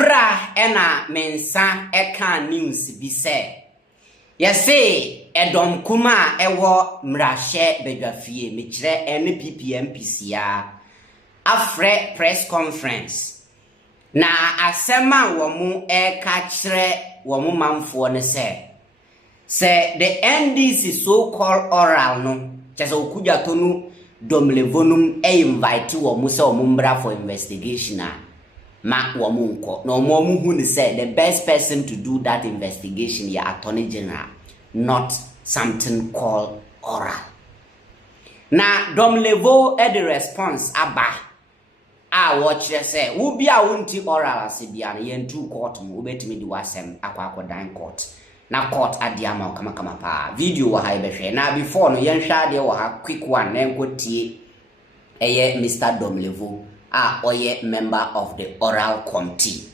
Ebra ena mensa eka news bi se. Yese edom kuma ewo mrahye bedwafie mekire NPP MPC afre press conference. Na asema womu eka kire womu manfo ne se the NDC so-called oral no chese okuja tonu Domelovo invite womu se womu mbra for investigation ma womunko no momu hu say the best person to do that investigation ya attorney general, not something called oral. Na Domelovo the response aba watch say wo bia wonti oral asebia na yentu court mu obetimi di wasem akwa dan court na court adiama kama pa video wa ha ibehwe na before no yenhwa de wa ha quick one na enkotie eye Mr. Domelovo oye member of the oral committee.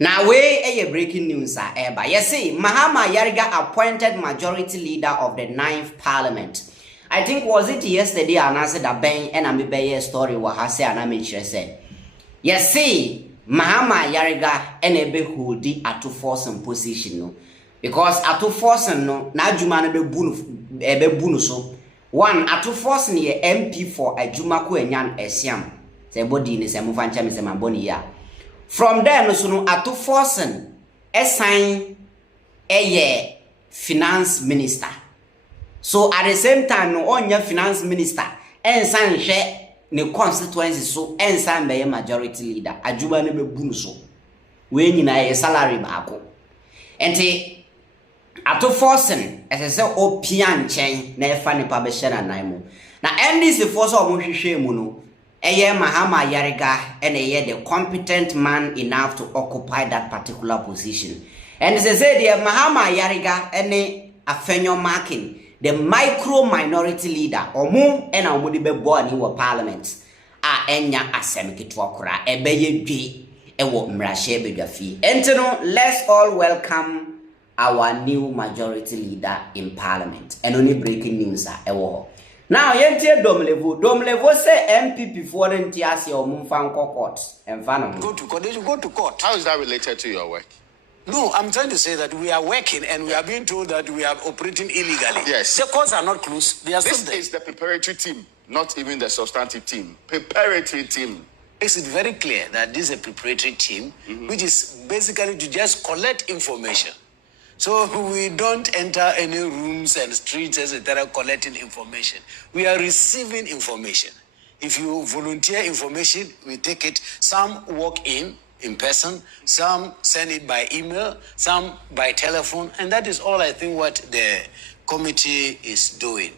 Now we a breaking news eba. Yes, Mahama Ayariga appointed majority leader of the 9th parliament. I think was it yesterday I announced that Ben and Amibeye story wa hase anamechire say. Yes, Mahama Ayariga enebe holdi atu force and position no. Because atu force no na adwuma no be bunu so. One atu force ne MP for adwuma ko enyan esiam. Body ni se mufancha mi se maboni ya. From there no so no ato forcing assign a finance minister. So at the same time no onya finance minister ensan hwe ne constituency so ensan be majority leader adwuma ne be bunu so we nyina ye salary baako. Enti ato forcing ese opia nchen na efa ne pa be hye na nan mu. Na NDC force o mo hwehwe mu no Mahama Ayariga and the competent man enough to occupy that particular position. And as I said, Mahama Ayariga and Afenyo Markin, the micro minority leader, or mo and our mudi be born in parliament. Enya Asɛm kitwakura ebeye dwi ewo mrahye bedwafi. Enteno, let's all welcome our new majority leader in parliament. And only breaking news ewo. Now, yentie Domelovo say MPP for the NTS or Mumfanko court and Fano. Go to court. They should go to court. How is that related to your work? No, I'm trying to say that we are working and we are being told that we are operating illegally. Yes. The courts are not closed. They are this still there. Is the preparatory team, not even the substantive team. Preparatory team. It's very clear that this is a preparatory team, which is basically to just collect information. So we don't enter any rooms and streets, etc., collecting information. We are receiving information. If you volunteer information, we take it. Some walk in person, some send it by email, some by telephone, and that is all I think what the committee is doing.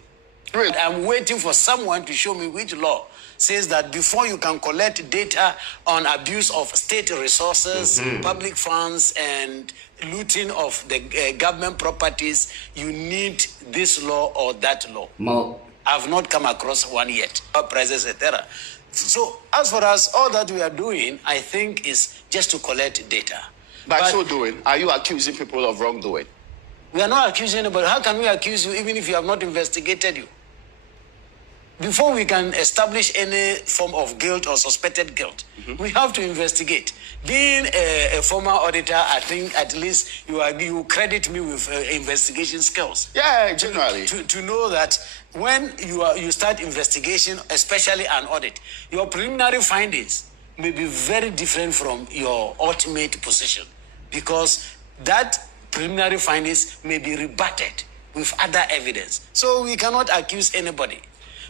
Right. I'm waiting for someone to show me which law says that before you can collect data on abuse of state resources, public funds, and looting of the government properties, you need this law or that law. Mo. I've not come across one yet. Prices, etc. So as for us, all that we are doing, I think, is just to collect data. By so doing, are you accusing people of wrongdoing? We are not accusing anybody. How can we accuse you even if you have not investigated you? Before we can establish any form of guilt or suspected guilt, we have to investigate. Being a former auditor, I think at least you credit me with investigation skills. Yeah, generally. To know that when you start investigation, especially an audit, your preliminary findings may be very different from your ultimate position, because that preliminary findings may be rebutted with other evidence. So we cannot accuse anybody.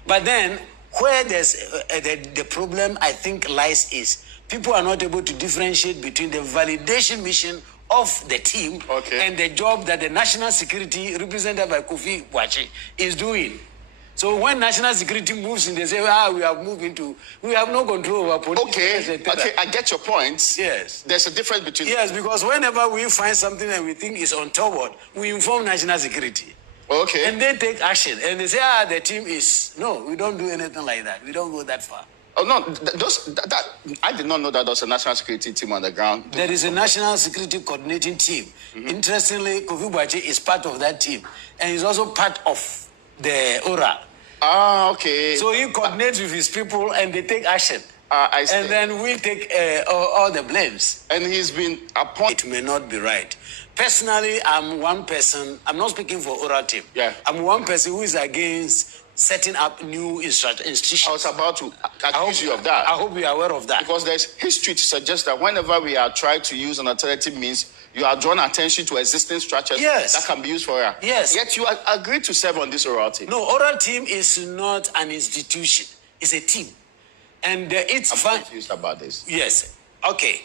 But then, where there's the problem, I think, lies is people are not able to differentiate between the validation mission of the team and the job that the national security, represented by Kofi Boakye, is doing. So when national security moves in, they say, we have no control over police. Okay, I get your point. Yes. There's a difference between... Yes, because whenever we find something that we think is untoward, we inform national security. Okay. And they take action. And they say, the team is... No, we don't do anything like that. We don't go that far. Oh, no, I did not know that there was a national security team on the ground. There is a national security coordinating team. Interestingly, Kofi Boakye is part of that team. And he's also part of the ORA. Ah, okay. So he coordinates with his people and they take action. And then we take all the blames. And he's been appointed. It may not be right. Personally, I'm one person. I'm not speaking for oral team. Yeah. I'm one person who is against setting up new institutions. I was about to accuse you of that. I hope you are aware of that. Because there's history to suggest that whenever we are trying to use an alternative means, you are drawing attention to existing structures that can be used for her. Yes. Yet you agreed to serve on this oral team. No, oral team is not an institution. It's a team. And it's fun. I'm confused about this. Yes. Okay.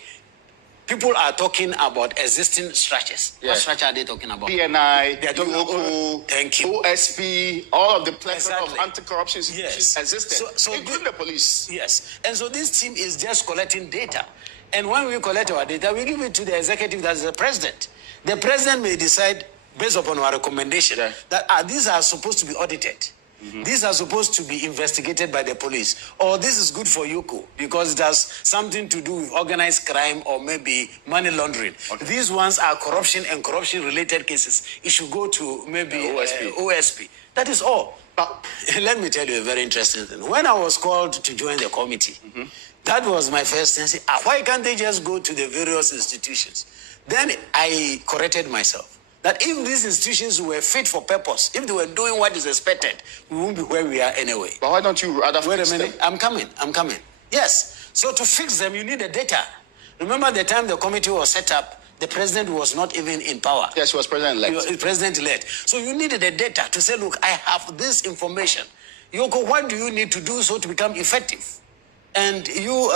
People are talking about existing structures. Yeah. What structure are they talking about? PNI, they are talking about, thank you. OSP, all of the plethora of anti-corruption institutions existed, so including the police. Yes. And so this team is just collecting data. And when we collect our data, we give it to the executive, that's the president. The president may decide, based upon our recommendation, that these are supposed to be audited. These are supposed to be investigated by the police. Or this is good for Yoko because it has something to do with organized crime or maybe money laundering. These ones are corruption and corruption-related cases. It should go to maybe OSP. That is all. But let me tell you a very interesting thing. When I was called to join the committee, that was my first thing. I said, why can't they just go to the various institutions? Then I corrected myself. That if these institutions were fit for purpose, if they were doing what is expected, we won't be where we are anyway. But why don't you rather Wait fix a minute. them? I'm coming. Yes. So to fix them, you need the data. Remember the time the committee was set up, the president was not even in power. Yes, he was president-elect. He was president-elect. So you needed the data to say, look, I have this information. Yoko, what do you need to do so to become effective? And you,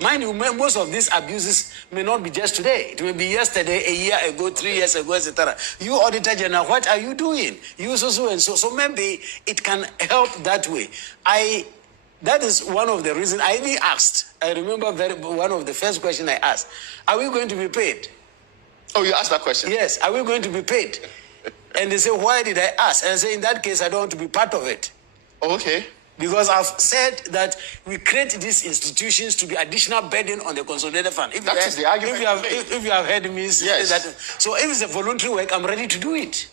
mind you, most of these abuses may not be just today. It may be yesterday, a year ago, 3 years ago, etc. You, Auditor General, what are you doing? You so and so. So maybe it can help that way. That is one of the reasons I even asked. I remember one of the first questions I asked. Are we going to be paid? Oh, you asked that question? Yes. Are we going to be paid? And they say, why did I ask? And I say, in that case, I don't want to be part of it. Okay. Because I've said that we create these institutions to be additional burden on the consolidated fund. That is the argument. If you have heard me say that. So if it's a voluntary work, I'm ready to do it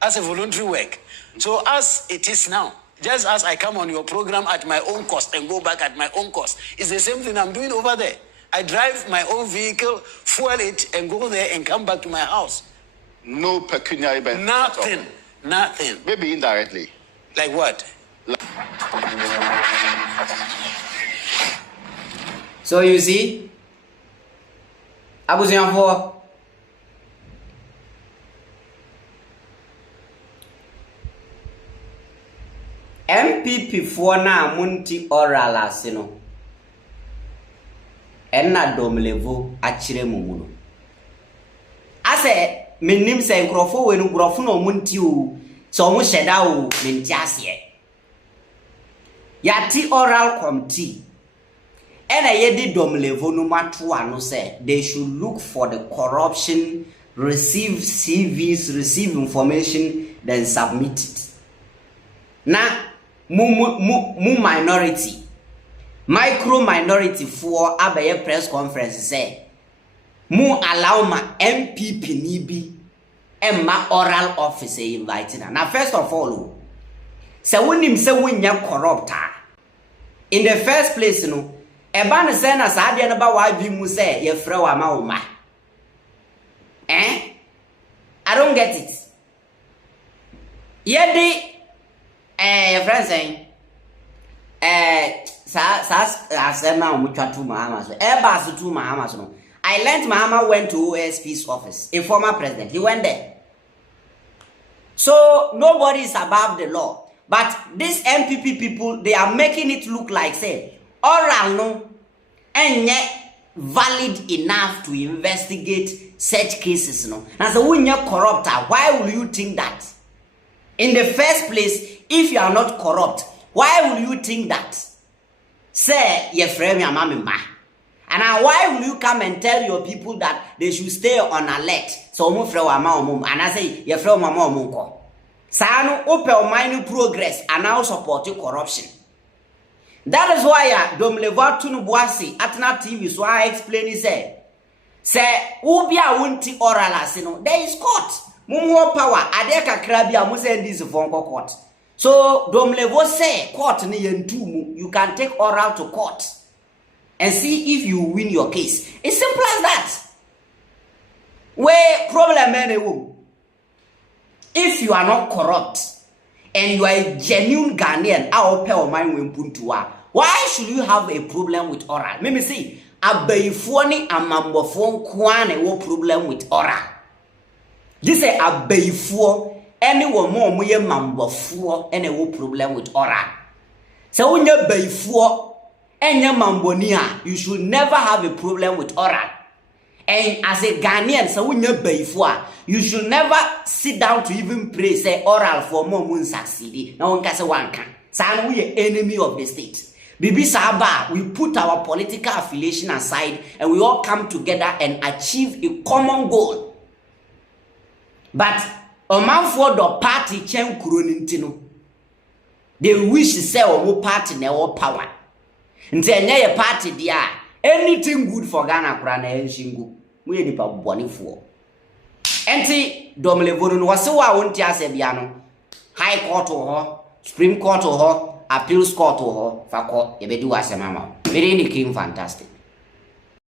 as a voluntary work. So as it is now, just as I come on your program at my own cost and go back at my own cost, it's the same thing I'm doing over there. I drive my own vehicle, fuel it, and go there and come back to my house. No pecuniary benefit. Nothing. Maybe indirectly. Like what? So you see, abusuafo MPP for na munti oral ase no enna Domelovo achire mumuno ase menim se nkrofo we no grofo no munti o so mo sheda o menti ase yati oral committee ena yedi Domelovo no mato ano say they should look for the corruption, receive CVs, receive information, then submit it. Na mu minority, micro minority for abaye press conference say mu allow ma MPP ni bi emma oral office inviting. Now first of all, se wonim se wonya corrupt in the first place no eba ne say na sa ade no ba wa bi mu say ye frɛ wa ma wo ma I don't get it. Yedi friends saying Asɛm na omutwa to Mahama so eba so to Mahama so no I learned Mahama went to OSP's office, a former president. He went there. So nobody is above the law. But these MPP people, they are making it look like say oral no and yet valid enough to investigate such cases no. Now so when you're corrupt, why will you think that? In the first place, if you are not corrupt, why will you think that? Say ye frame your mama ma. And now why will you come and tell your people that they should stay on alert? So mu frɛ wa ma omum and I say ye frɛ mama omum ko. Sa no open mind progress and now support corruption. That is why Domelovo tunu boase atna TV so I explain say obi a wonti oral ase no there is court. Mumwo power ade kakra bia mu say this for court. So Domelovo say court ni yentu mu you can take oral to court. and see if you win your case. It's simple as that. Where problem anyway. If you are not corrupt and you are a genuine Ghanaian, I'll pay your mind when puntua. Why should you have a problem with oral? Let me see. Abeyifuoni amambofo kwane wo problem with oral. This say abeyifuo any wo mo moye mambofo ene wo problem with oral. So when you beyifuo enya mamboni a, you should never have a problem with oral. And as a Ghanaian, so when you beyifuo, you should never sit down to even pray say oral for more moon succeed. Now one can say one can. So we are enemy of the state. Bibi Saba, we put our political affiliation aside and we all come together and achieve a common goal. But a man for the party chen kurunintino. They wish to say omo party na or power. Nte nye party dia anything good for Ghana kura na enshingu. We nipa boni for. Enti Domelovo no wase wa wonti asebia no. High court ho, Supreme Court ho, Appeals Court ho, fako yebedu Asɛm ama. Very ni king fantastic.